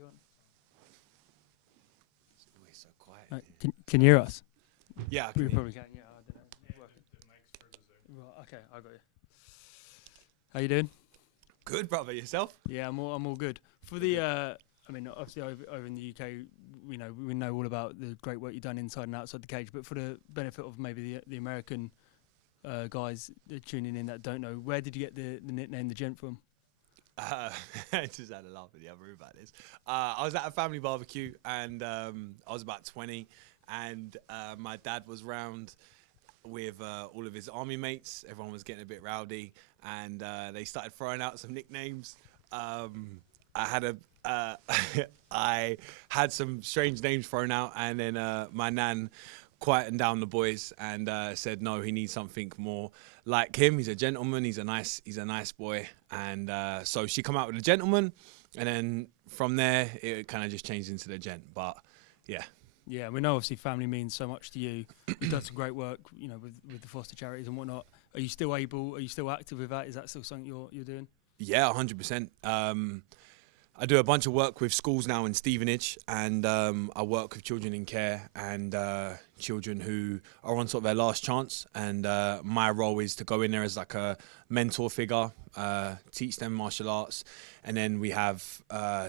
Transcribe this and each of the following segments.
you want. It's always so quiet. Can you hear us? Yeah, I You can hear. probably can. Yeah, I don't know. Right, okay, I got you. How you doing? Good, brother. Yourself? Yeah, I'm all good. For the, I mean, obviously over in the UK, we know all about the great work you've done inside and outside the cage. But for the benefit of maybe the American guys that are tuning in that don't know, where did you get the nickname the Gent from? I just had a laugh in the other room about this. I was at a family barbecue and I was about 20, and my dad was round with all of his army mates. Everyone was getting a bit rowdy, and they started throwing out some nicknames. I had some strange names thrown out, and then my nan quietened down the boys and said no, he needs something more like him. He's a gentleman. He's a nice boy. And so she come out with a gentleman, and then from there it kind of just changed into the gent. But yeah. Yeah, we know obviously family means so much to you. You've done some great work, with the foster charities and whatnot. Are you still active with that? Is that still something you're doing? Yeah, 100%. I do a bunch of work with schools now in Stevenage, and I work with children in care and children who are on sort of their last chance. And my role is to go in there as like a mentor figure, teach them martial arts. And then we have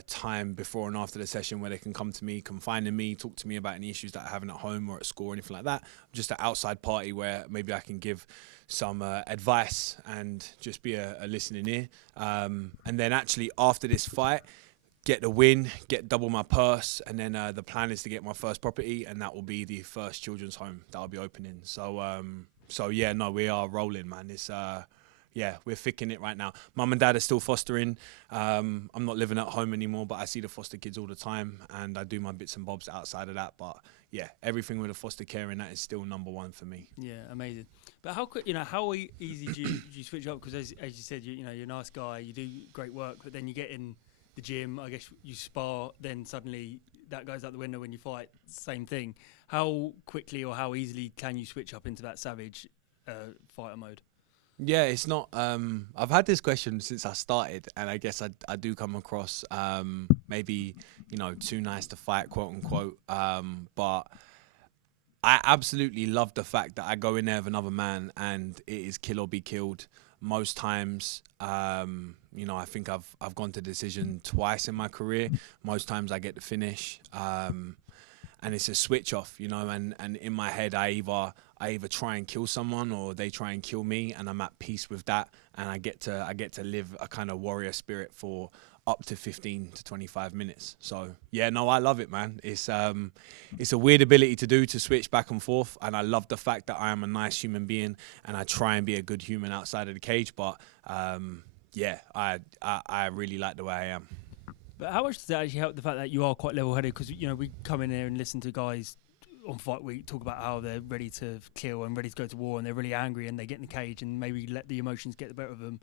time before and after the session where they can come to me, confide in me, talk to me about any issues that they're having at home or at school or anything like that. Just an outside party where maybe I can give some advice and just be a listening ear. And then actually after this fight, get the win, get double my purse, and then the plan is to get my first property, and that will be the first children's home that I'll be opening. So yeah, no, we are rolling, man. It's yeah, we're thick in it right now. Mum and dad are still fostering. I'm not living at home anymore, but I see the foster kids all the time, and I do my bits and bobs outside of that. But yeah, everything with the foster care and that is still number one for me. Yeah, amazing. But how quick, how easy do you switch up? Because as you said, you're a nice guy, you do great work, but then you get in the gym, I guess you spar, then suddenly that goes out the window when you fight, same thing. How quickly or how easily can you switch up into that savage fighter mode? Yeah, it's not. I've had this question since I started, and I guess I do come across maybe too nice to fight, quote unquote. But I absolutely love the fact that I go in there with another man, and it is kill or be killed. Most times, I think I've gone to decision twice in my career. Most times I get the finish, and it's a switch off, and in my head I either try and kill someone or they try and kill me, and I'm at peace with that, and I get to live a kind of warrior spirit for up to 15 to 25 minutes. So yeah, no, I love it, man. It's a weird ability to switch back and forth, and I love the fact that I am a nice human being and I try and be a good human outside of the cage. But yeah, I really like the way I am. But how much does that actually help, the fact that you are quite level-headed? Because we come in here and listen to guys on Fight Week talk about how they're ready to kill and ready to go to war, and they're really angry and they get in the cage and maybe let the emotions get the better of them.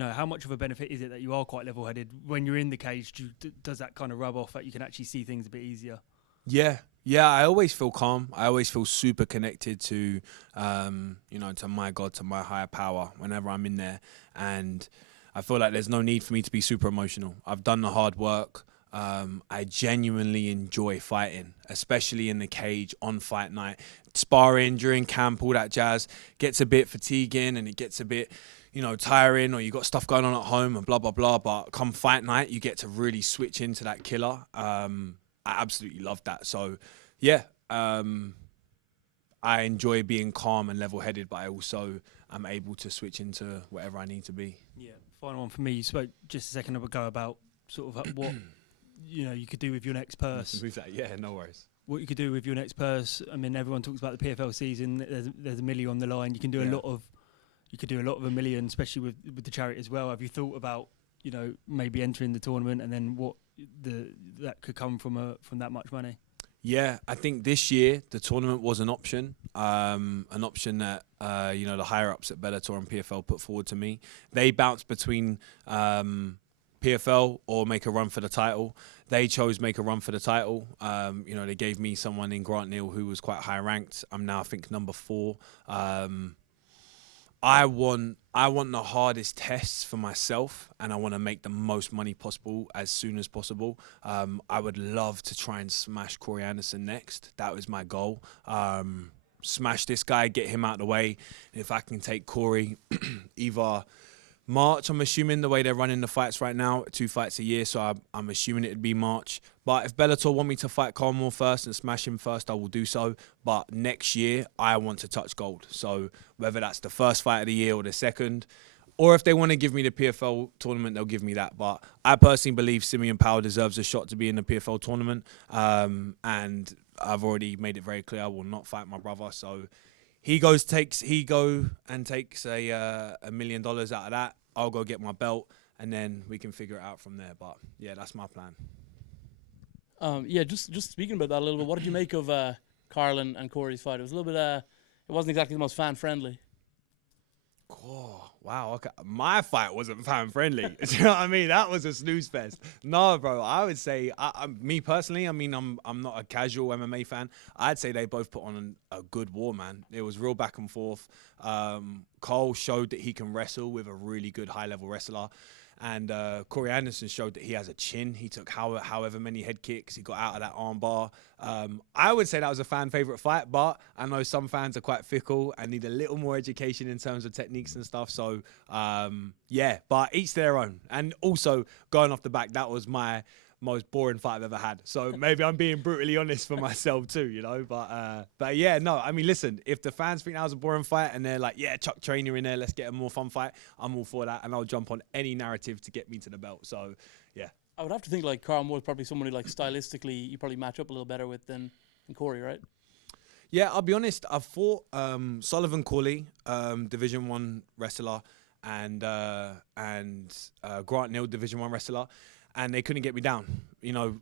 How much of a benefit is it that you are quite level-headed when you're in the cage? Does that kind of rub off that you can actually see things a bit easier? Yeah, I always feel calm. I always feel super connected to, to my God, to my higher power whenever I'm in there. And I feel like there's no need for me to be super emotional. I've done the hard work. I genuinely enjoy fighting, especially in the cage on fight night. Sparring during camp, all that jazz gets a bit fatiguing and it gets a bit tiring, or you got stuff going on at home and blah, blah, blah. But come fight night, you get to really switch into that killer. I absolutely love that. So, yeah, I enjoy being calm and level-headed, but I also am able to switch into whatever I need to be. Yeah, final one for me. You spoke just a second ago about sort of what, you could do with your next purse. Yeah, no worries. What you could do with your next purse. I mean, everyone talks about the PFL season. There's $1 million on the line. You can do a lot of $1 million, especially with the charity as well. Have you thought about, maybe entering the tournament and then what that could come from that much money? Yeah, I think this year the tournament was an option that the higher ups at Bellator and PFL put forward to me. They bounced between PFL or make a run for the title. They chose make a run for the title. They gave me someone in Grant Neal who was quite high ranked. I'm now, I think, number 4. I want the hardest tests for myself, and I want to make the most money possible as soon as possible. I would love to try and smash Corey Anderson next. That was my goal. Smash this guy, get him out of the way. If I can take Corey, either March, I'm assuming the way they're running the fights right now, 2 fights a year, so I'm assuming it'd be March. But if Bellator want me to fight Carmel first and smash him first, I will do so. But next year, I want to touch gold. So whether that's the first fight of the year or the second, or if they want to give me the PFL tournament, they'll give me that. But I personally believe Simeon Powell deserves a shot to be in the PFL tournament. And I've already made it very clear I will not fight my brother. So he go and takes $1 million out of that. I'll go get my belt, and then we can figure it out from there. But yeah, that's my plan. Just speaking about that a little bit, what did you make of Carl and Corey's fight? It was a little bit, it wasn't exactly the most fan friendly. Oh, wow. Okay. My fight wasn't fan friendly. Do you know what I mean? That was a snooze fest. No, bro. I would say, me personally, I mean, I'm not a casual MMA fan. I'd say they both put on a good war, man. It was real back and forth. Cole showed that he can wrestle with a really good high-level wrestler. And Corey Anderson showed that he has a chin. He took however many head kicks. He got out of that arm bar. I would say that was a fan favorite fight, but I know some fans are quite fickle and need a little more education in terms of techniques and stuff. So, yeah, but each their own. And also, going off the back, that was my most boring fight I've ever had. So maybe I'm being brutally honest for myself too, you know. But yeah, no. I mean, listen, if the fans think that was a boring fight and they're like, yeah, chuck Trainer in there, let's get a more fun fight, I'm all for that, and I'll jump on any narrative to get me to the belt. So yeah, I would have to think like Carl Moore's probably somebody like stylistically you probably match up a little better with than Corey, right? Yeah, I'll be honest. I fought Sullivan Corley, Division 1 wrestler, and Grant Neal, Division 1 wrestler. And they couldn't get me down. You know,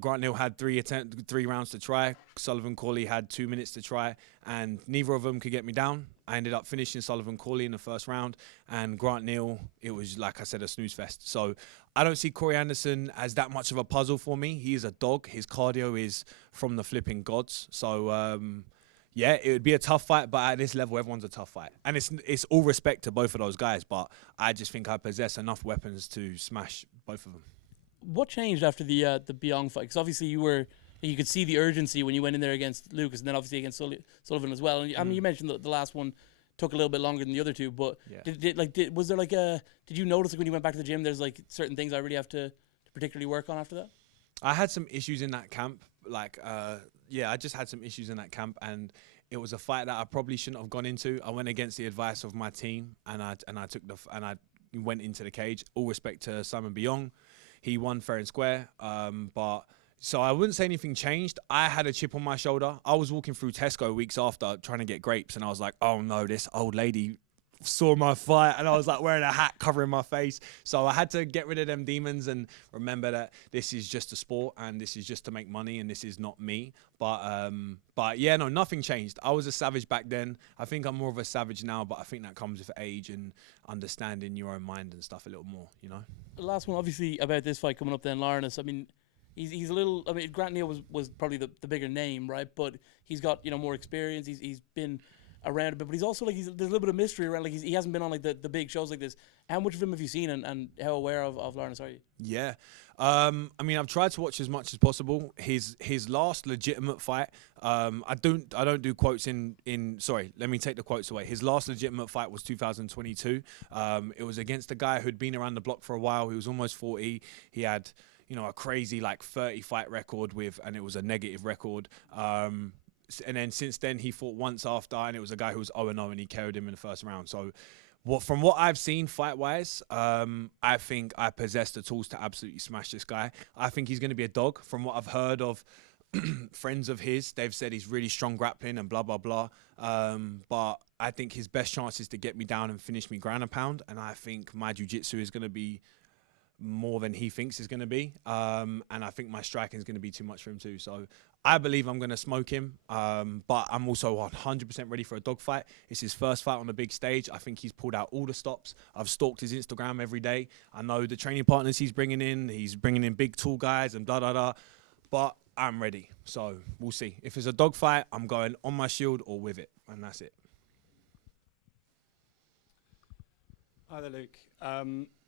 Grant Neal had 3 rounds to try. Sullivan Corley had 2 minutes to try, and neither of them could get me down. I ended up finishing Sullivan Corley in the first round, and Grant Neal, it was, like I said, a snooze fest. So I don't see Corey Anderson as that much of a puzzle for me. He is a dog. His cardio is from the flipping gods. So, yeah, it would be a tough fight, but at this level, everyone's a tough fight. And it's all respect to both of those guys, but I just think I possess enough weapons to smash both of them. What changed after the Byong fight? Because obviously you could see the urgency when you went in there against Lucas, and then obviously against Sullivan as well. And I mean, you mentioned the last one took a little bit longer than the other two, but yeah. Did you notice like when you went back to the gym, there's like certain things I really have to particularly work on after that? I had some issues in that camp. I just had some issues in that camp, and it was a fight that I probably shouldn't have gone into. I went against the advice of my team, and I went into the cage. All respect to Simon Byong. He won fair and square, so I wouldn't say anything changed. I had a chip on my shoulder. I was walking through Tesco weeks after trying to get grapes, and I was like, oh no, this old lady saw my fight, and I was like wearing a hat covering my face. So I had to get rid of them demons and remember that this is just a sport, and this is just to make money, and this is not me. But yeah, no, nothing changed. I was a savage back then. I think I'm more of a savage now, but I think that comes with age and understanding your own mind and stuff a little more, you know. The last one, obviously, about this fight coming up then, Lawrence. I mean, he's a little. I mean, Grant Neal was probably the bigger name, right? But he's got more experience. He's been around a bit, but he's also like there's a little bit of mystery around. Like he hasn't been on like the big shows like this. How much of him have you seen, and how aware of Lawrence are you? Yeah. I mean, I've tried to watch as much as possible. His last legitimate fight, I don't do quotes in. Sorry, let me take the quotes away. His last legitimate fight was 2022. It was against a guy who'd been around the block for a while. He was almost 40. He had, a crazy 30 fight record and it was a negative record. And then since then he fought once after, and it was a guy who was 0-0, and he carried him in the first round. So, from what I've seen fight-wise, I think I possess the tools to absolutely smash this guy. I think he's going to be a dog. From what I've heard of friends of his, they've said he's really strong grappling and blah, blah, blah. But I think his best chance is to get me down and finish me ground and pound. And I think my jiu-jitsu is going to be more than he thinks is going to be. And I think my striking is going to be too much for him too. So I believe I'm going to smoke him. But I'm also 100% ready for a dogfight. It's his first fight on the big stage. I think he's pulled out all the stops. I've stalked his Instagram every day. I know the training partners he's bringing in. He's bringing in big, tall guys and blah, blah, blah. But I'm ready. So we'll see. If it's a dogfight, I'm going on my shield or with it. And that's it. Hi there, Luke.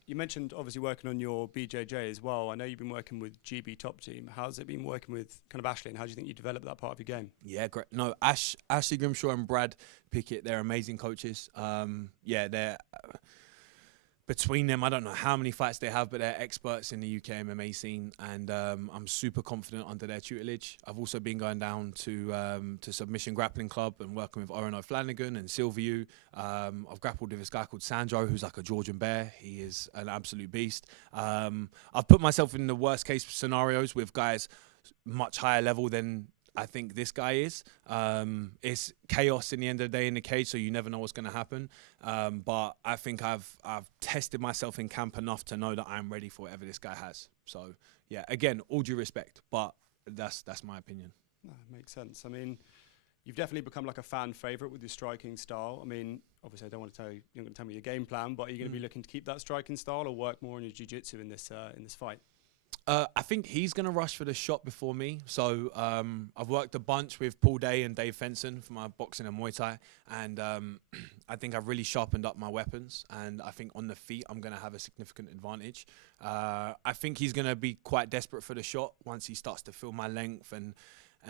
You mentioned obviously working on your BJJ as well. I know you've been working with GB Top Team. How's it been working with kind of Ashley, and how do you think you developed that part of your game? Yeah, great. No, Ashley Grimshaw and Brad Pickett, they're amazing coaches. Yeah, they're between them, I don't know how many fights they have, but they're experts in the UK MMA scene, and I'm super confident under their tutelage. I've also been going down to Submission Grappling Club and working with Oren O'Flanagan and Silviu. I've grappled with this guy called Sandro, who's like a Georgian bear. He is an absolute beast. I've put myself in the worst case scenarios with guys much higher level than I think this guy is. It's chaos in the end of the day in the cage, so you never know what's going to happen. But I think I've tested myself in camp enough to know that I'm ready for whatever this guy has. So yeah, again, all due respect, but that's my opinion. No, makes sense. I mean, you've definitely become like a fan favourite with your striking style. I mean, obviously, I don't want to tell you, you're not going to tell me your game plan, but are you going to be looking to keep that striking style or work more on your jiu-jitsu in this fight? I think he's going to rush for the shot before me. So I've worked a bunch with Paul Day and Dave Fenson for my boxing and Muay Thai. And I think I've really sharpened up my weapons. And I think on the feet, I'm going to have a significant advantage. I think he's going to be quite desperate for the shot once he starts to feel my length and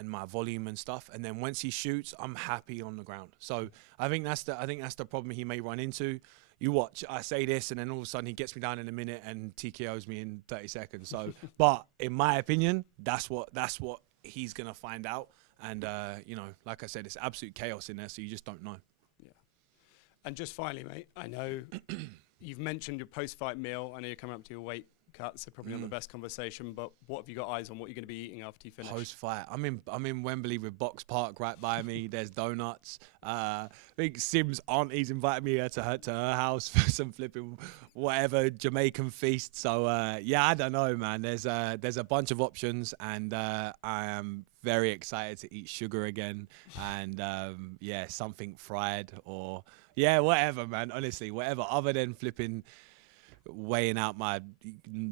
my volume and stuff. And then once he shoots, I'm happy on the ground. So I think that's the problem he may run into. You watch, I say this, and then all of a sudden he gets me down in a minute and TKOs me in 30 seconds. So, but in my opinion, that's what he's gonna find out. And you know, like I said, it's absolute chaos in there, so you just don't know. Yeah. And just finally, mate, I know you've mentioned your post-fight meal. I know you're coming up to your weight cut, so probably not the best conversation. But what have you got eyes on? What are you going to be eating after you finish? Post-fight, I'm in Wembley with Box Park right by me. There's donuts. I think Sim's auntie's invited me to her house for some flipping whatever Jamaican feast. So yeah, I don't know, man. There's a bunch of options, and I am very excited to eat sugar again, and yeah, something fried or yeah, whatever, man. Honestly, whatever other than flipping weighing out my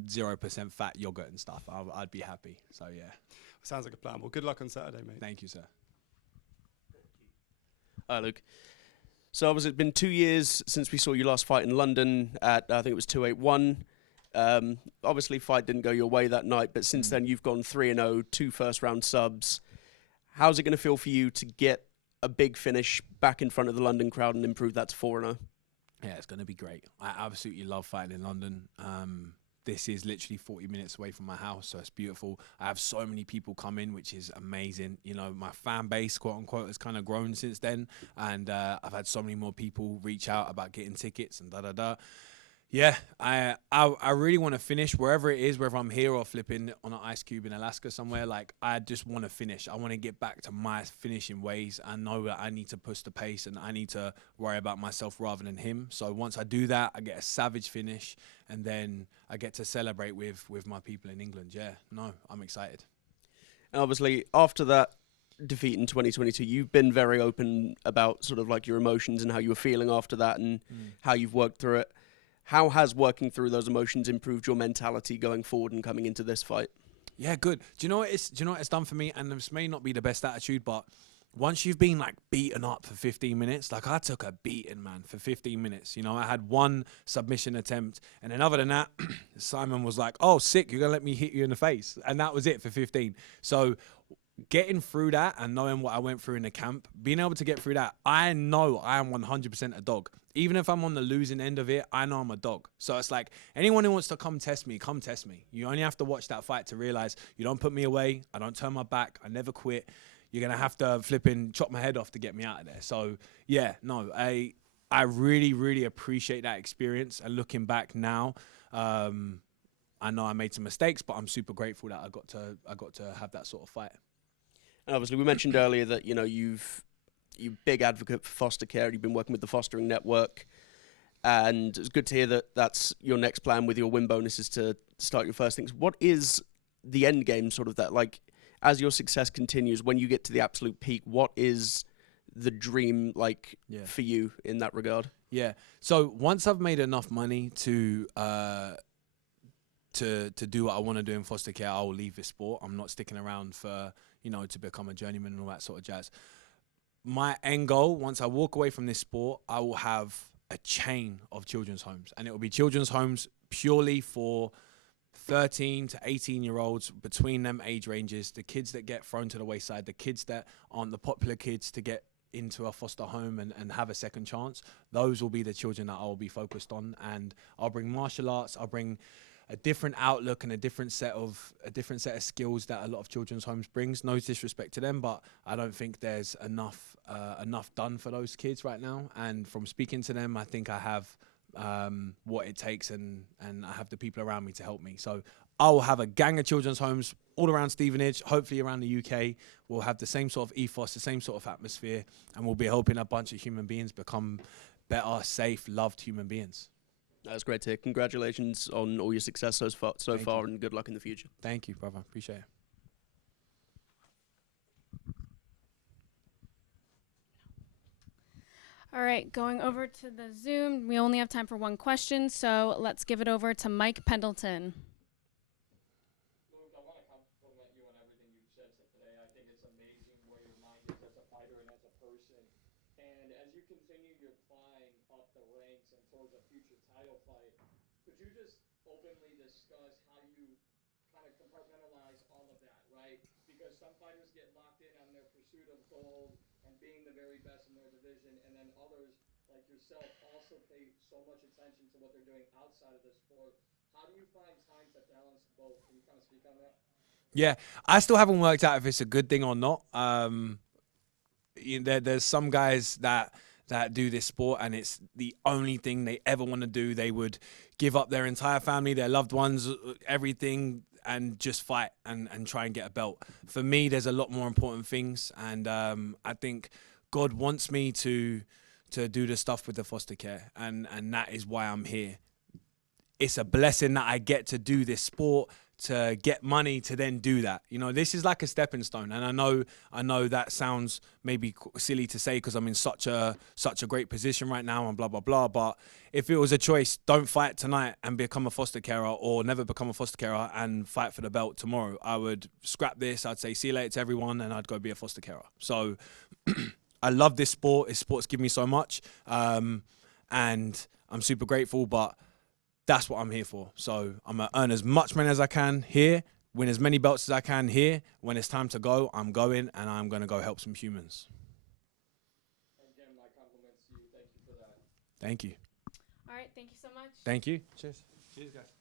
0% fat yogurt and stuff, I'd be happy. So yeah. Sounds like a plan. Well, good luck on Saturday, mate. Thank you, sir. Hi, Luke. So obviously it's been 2 years since we saw you last fight in London at, I think it was 281. Obviously fight didn't go your way that night, but since then you've gone 3-0, 2 first-round subs. How's it going to feel for you to get a big finish back in front of the London crowd and improve that to 4-0? Yeah, it's going to be great. I absolutely love fighting in London. This is literally 40 minutes away from my house, so it's beautiful. I have so many people come in, which is amazing. You know, my fan base, quote unquote, has kind of grown since then, and I've had so many more people reach out about getting tickets and da-da-da. Yeah, I really want to finish wherever it is, whether I'm here or flipping on an ice cube in Alaska somewhere. Like, I just want to finish. I want to get back to my finishing ways. I know that I need to push the pace and I need to worry about myself rather than him. So once I do that, I get a savage finish, and then I get to celebrate with my people in England. Yeah, no, I'm excited. And obviously, after that defeat in 2022, you've been very open about sort of like your emotions and how you were feeling after that and how you've worked through it. How has working through those emotions improved your mentality going forward and coming into this fight? Yeah, good. Do you know what it's done for me? And this may not be the best attitude, but once you've been like beaten up for 15 minutes, like I took a beating, man, for 15 minutes. You know, I had one submission attempt, and then other than that, Simon was like, "Oh, sick, you're gonna let me hit you in the face," and that was it for 15. So getting through that and knowing what I went through in the camp, being able to get through that, I know I am 100% a dog. Even if I'm on the losing end of it, I know I'm a dog. So it's like, anyone who wants to come test me, come test me. You only have to watch that fight to realize you don't put me away. I don't turn my back. I never quit. You're going to have to flipping chop my head off to get me out of there. So yeah, no, I really, really appreciate that experience. And looking back now, I know I made some mistakes, but I'm super grateful that I got to have that sort of fight. And obviously, we mentioned earlier that, you know, you're a big advocate for foster care. You've been working with the fostering network. And it's good to hear that that's your next plan with your win bonuses to start your first things. What is the end game sort of that? Like, as your success continues, when you get to the absolute peak, what is the dream like for you in that regard? Yeah. So once I've made enough money to do what I want to do in foster care, I will leave this sport. I'm not sticking around for, you know, to become a journeyman and all that sort of jazz. My end goal, once I walk away from this sport, I will have a chain of children's homes, and it will be children's homes purely for 13 to 18-year-olds, between them age ranges, the kids that get thrown to the wayside, the kids that aren't the popular kids to get into a foster home and have a second chance. Those will be the children that I will be focused on, and I'll bring martial arts, I'll bring a different outlook and a different set of skills that a lot of children's homes brings. No disrespect to them, but I don't think there's enough done for those kids right now. And from speaking to them, I think I have what it takes, and I have the people around me to help me. So I'll have a gang of children's homes all around Stevenage, hopefully around the UK. We'll have the same sort of ethos, the same sort of atmosphere, and we'll be helping a bunch of human beings become better, safe, loved human beings. That's great to hear. Congratulations on all your success so far, and good luck in the future. Thank you, brother. Appreciate it. All right, going over to the Zoom. We only have time for one question, so let's give it over to Mike Pendleton. Luke, I want to compliment you on everything you've said today. I think it's amazing where your mind is as a fighter and as a person. And as you continue your climb up the ranks and towards a future title fight, could you just openly discuss how you kind of compartmentalize all of that, right? Because some fighters get locked in on their pursuit of gold and being the very best in their division, and then others, like yourself, also pay so much attention to what they're doing outside of the sport. How do you find time to balance both? Can you kind of speak on that? Yeah, I still haven't worked out if it's a good thing or not. There's some guys that do this sport and it's the only thing they ever want to do. They would give up their entire family, their loved ones, everything, and just fight and try and get a belt. For me, there's a lot more important things, and I think God wants me to do the stuff with the foster care, and that is why I'm here. It's a blessing that I get to do this sport, to get money, to then do that. You know, this is like a stepping stone, and I know that sounds maybe silly to say because I'm in such a great position right now and blah blah blah. But if it was a choice, don't fight tonight and become a foster carer, or never become a foster carer and fight for the belt tomorrow, I would scrap this. I'd say see you later to everyone, and I'd go be a foster carer. So I love this sport. This sport's given me so much, and I'm super grateful. But that's what I'm here for. So I'm going to earn as much money as I can here, win as many belts as I can here. When it's time to go, I'm going, and I'm going to go help some humans. Again, my compliments to you. Thank you for that. Thank you. All right, thank you so much. Thank you. Cheers. Cheers, guys.